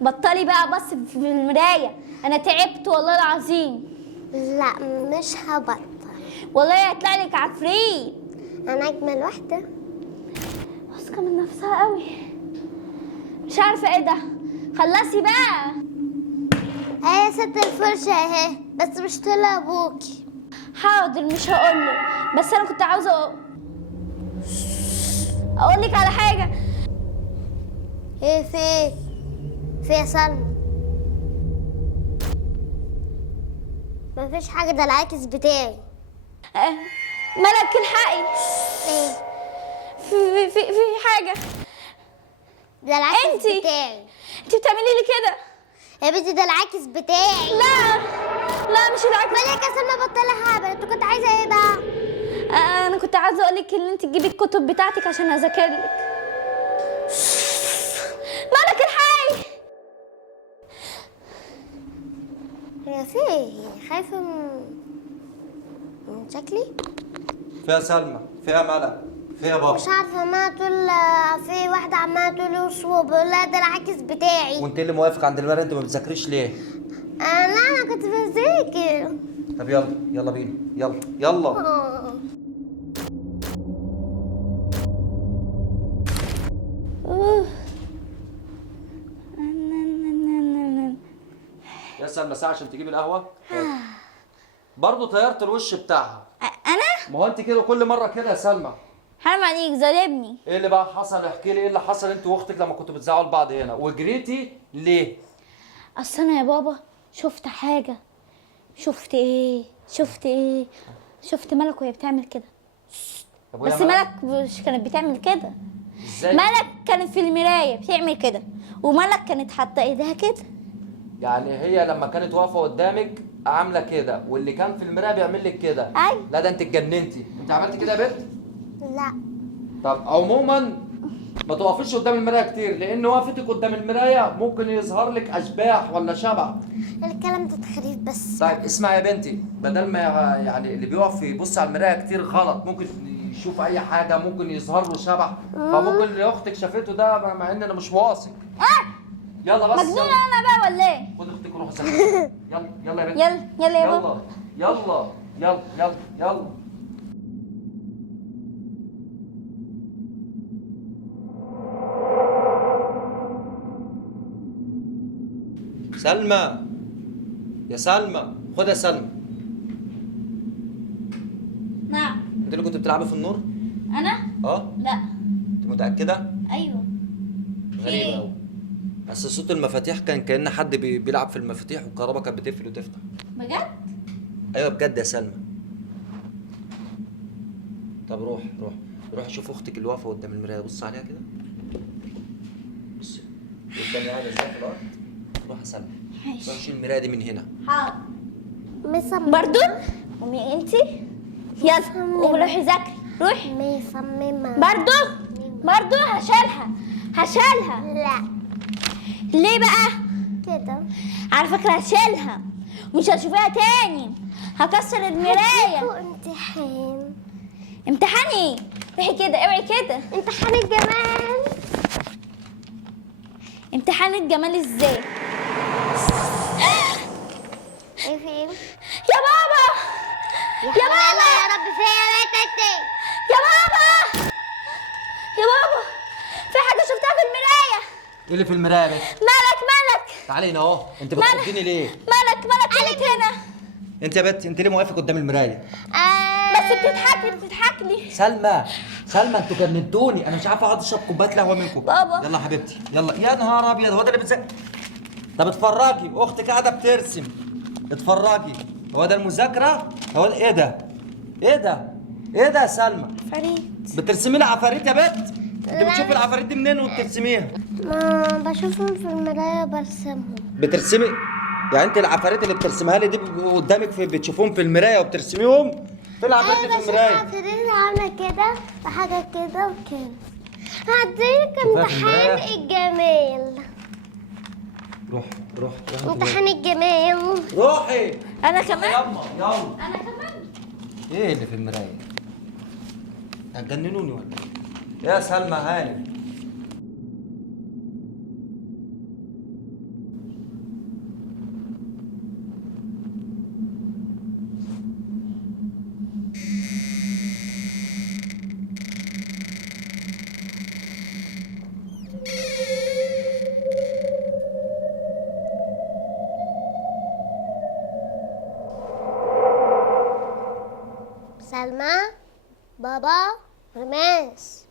بطلي بقى بص في المرايه، انا تعبت والله العظيم. لا مش هبطل. والله هيطلع لك عفريت. انا اجمل واحده. واثقه من نفسها قوي. مش عارفه ايه ده. خلصي بقى. ايه يا ست الفرشه اهي، بس مش طلع ابوكي. حاضر مش هقوله، بس انا كنت عاوزه اقول لك على حاجه. ايه في يا سلمى؟ مفيش حاجه، ده العاكس بتاعي. ملك الحقي. ايه؟ في حاجه. ده العاكس انتي بتاعي. انتي بتعملي لي كده يا بنتي ده العاكس بتاعي. لا لا مش العكس. مالك يا سلمى بطلي هبل، انت كنت عايزه ايه بقى؟ انا كنت عايزه اقول لك ان انت تجيبي الكتب بتاعتك عشان اذاكر لك. ملك الحي. هي في ايه؟ خايفه من شكلي؟ فيها سلمى، فيها ملك، فيها بابا. مش عارفه، ما تقول في واحده عماله تقول يوسف، بقول لها ده العاكس بتاعي. وانت اللي موافق عند المرايه؟ انت ما بتذاكريش ليه؟ لا انا كنت بذاكر. طب يلا بينا، يلا. يا سلمى ساعه عشان تجيب القهوه. برضه طيرت الوش بتاعها. انا ما هو انت كده كل مره كده يا سلمى. حرام عليك ظالمني. ايه اللي بقى حصل؟ احكي لي ايه اللي حصل انت واختك لما كنتوا بتزعقوا لبعض هنا وجريتي ليه؟ اصل انا يا بابا شفت حاجه. شفت ايه؟ شفت ملك وهي بتعمل كده. طب ويا بس ملك مش كانت بتعمل كده. ازاي؟ ملك كانت في المرايه بتعمل كده، وملك كانت حاطه ايديها كده. يعني هي لما كانت واقفه قدامك عامله كده، واللي كان في المرايه بيعمل لك كده. ايوه. لا ده انت اتجننتي. انت عملتي كده يا بنت؟ لا طب عموما ما تقفيش قدام المرايه كتير، لان وقفتك قدام المرايه ممكن يظهر لك اشباح ولا شبح. الكلام ده تخريف بس. طيب اسمعي يا بنتي، بدل ما يعني اللي بيقف يبص على المرايه كتير غلط، ممكن يشوف اي حاجه، ممكن يظهر له شبح. فممكن اللي اختك شافته ده، مع ان انا مش واثق. يلا بس. مجنونه انا بقى ولا ايه؟ خد اختك وروح ذاكر. يلا يا بنتي. يلا يا بابا. يلا. سلمى يا سلمى، خد يا سلمى. نعم. انت اللي كنت بتلعبي في النور؟ انا؟ لا. انت متأكدة؟ ايوه. غريبة قوي. بس صوت المفاتيح كأن حد بيلعب في المفاتيح، والكهرباء كانت بتقفل وتفتح. بجد؟ ايوه بجد يا سلمى. طب روح شوف اختك اللي واقفة قدام المراية، بص عليها كده. بصي قدامي قاعدة ازاي في الأرض. روح يا سلمى. روح شيل المراية دي من هنا. حاضر. مصممة. برضو؟ قومي انتي. يلا قومي روحي ذاكري. روحي. مصممة. برضو هشيلها. لا. ليه بقى؟ كده. على فكرة هشيلها مش هتشوفيها تاني. هكسر المراية. هديكوا امتحان. امتحان ايه؟ روحي كده، اوعي كده. امتحان الجمال. امتحان الجمال ازاي؟ ايه في ايه؟ يا بابا. يا بابا يا رب فيا بيتك. يا بابا في حاجة شفتها في المراية. ايه اللي في المراية يا بنت؟ ملك. تعالي هنا اهو. انت بتخضيني ليه؟ ملك كانت هنا. انت يا بنت، انت ليه واقفه قدام المراية؟ بس بتضحك لي. سلمى انتوا جننتوني، انا مش عارفه اقعد اشرب كوبايه قهوه منكم. بابا. يلا يا حبيبتي يلا. يا نهار ابيض، هو ده اللي بتذاكر؟ طب اتفرجي، اختك قاعده بترسم. اتفرجي، هو ده المذاكره؟ هو ايه ده يا سلمى؟ فريد. بترسمي لي عفاريت يا بنت؟ انت بتشوفي العفاريت دي منين وبترسميها؟ ما بشوفهم في المراية برسمهم. بترسمي يعني انت العفاريت اللي بترسمها لي دي قدامك بتشوفيهم في المرايه وبترسميهم؟ فين العفاريت اللي في المرايه؟ عفاريت عاملة كده وحاجة كده وكده. هديك شوفيها في امتحان المراية؟ الجمال. روح امتحان الجمال. روحي. انا كمان. يلا. انا كمان. ايه اللي في المرايه؟ هتجننوني ولا ايه؟ يا سلمى هانم. بابا رماس.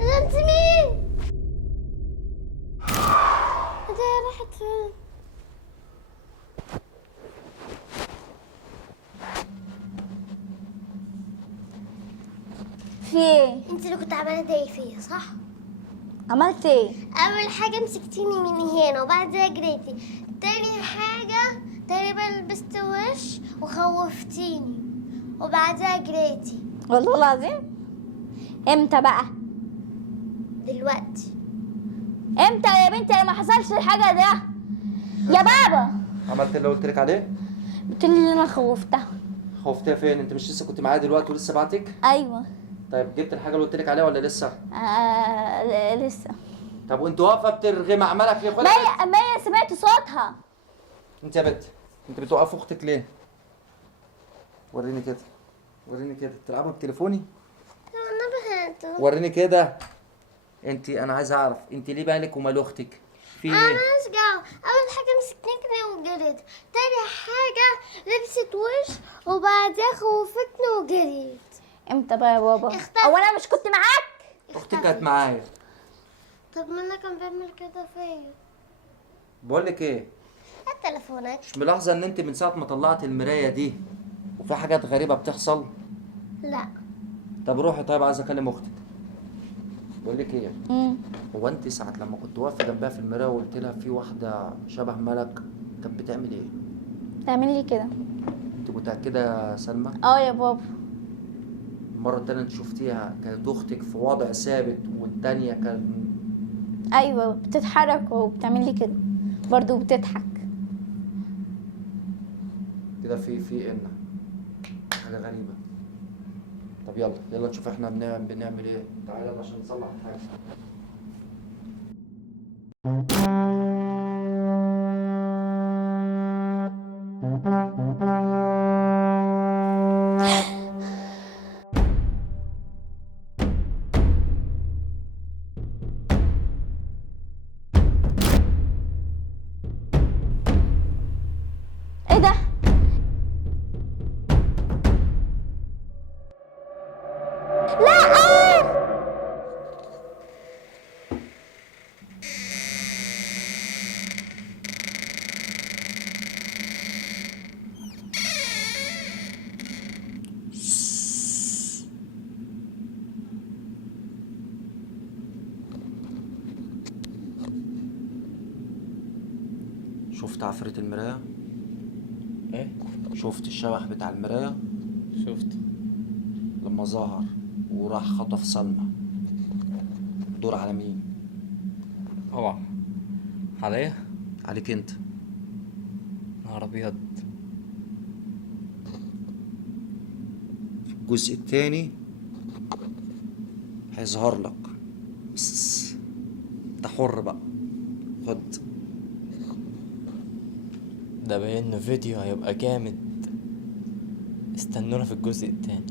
انت مين؟ انت راحت فين؟ في ايه؟ انت اللي كنت عماله تضايقي فيا صح؟ عملت ايه؟ اول حاجه مسكتيني من هنا وبعدها جريتي، تاني حاجه تقريبا لبست وش وخوفتيني وبعدها جريتي. والله العظيم. امتى بقى؟ دلوقتي. امتى يا بنتي؟ ما حصلش الحاجه ده يا بابا. عملت اللي قلت لك عليه؟ قلت لي ان انا خوفتها. خوفتها فين؟ انت مش لسه كنت معايا دلوقتي ولسه بعتك؟ ايوه. طيب جبت الحاجه اللي قلت لك عليها ولا لسه؟ لسه. طب وانت واقفه بترغي معملك ليه؟ مايا سمعت صوتها. انت يا بنت، انت بتوقف اختك ليه؟ وريني كده، وريني كده، بتلعبها بتليفوني؟ انا بهاته. وريني كده. انا عايز اعرف انت ليه بالك ومال اختك؟ في انا ايه؟ مش جاوب. اول حاجه مسكتني وجريت، تاني حاجه لبست وش وبعدها خوفتني وجريت. امتى بقى يا بابا؟ اختفت. او انا مش كنت معاك؟ اختك كانت معايا. طب ما انا كان بيعمل كده فيا. بقول لك ايه؟ هات تليفونك. مش ملاحظه ان انت من ساعه ما طلعت المرايه دي وفي حاجات غريبه بتحصل؟ لا. طب روحي، طيب عايز اكلم اختك. بقول لك ايه؟ امم هو انت ساعه لما كنت واقفه جنبها في المرايه وقلت لها في واحده شبه ملك، كانت بتعمل ايه؟ تعمل لي كده؟ انت متاكده يا سلمى؟ يا بابا. المره التانيه انت شفتيها كانت اختك في وضع ثابت والتانيه كان ايوه بتتحرك وبتعمل لي كده برضو بتضحك. كده في ان حاجه غريبه. طب يلا يلا نشوف احنا بنعمل ايه. تعالى يلا عشان نصلح الحاجه. ايه ده؟ شفت عفريت المرايه؟ ايه؟ شفت الشبح بتاع المرايه شفت. لما ظهر وراح خطف سلمى؟ دور على مين؟ اوعى عليا. عليك انت. نهار ابيض. الجزء التاني هيظهر لك، بس انت حر بقى. خد. ده باين انه فيديو هيبقى جامد. استنونا في الجزء التاني.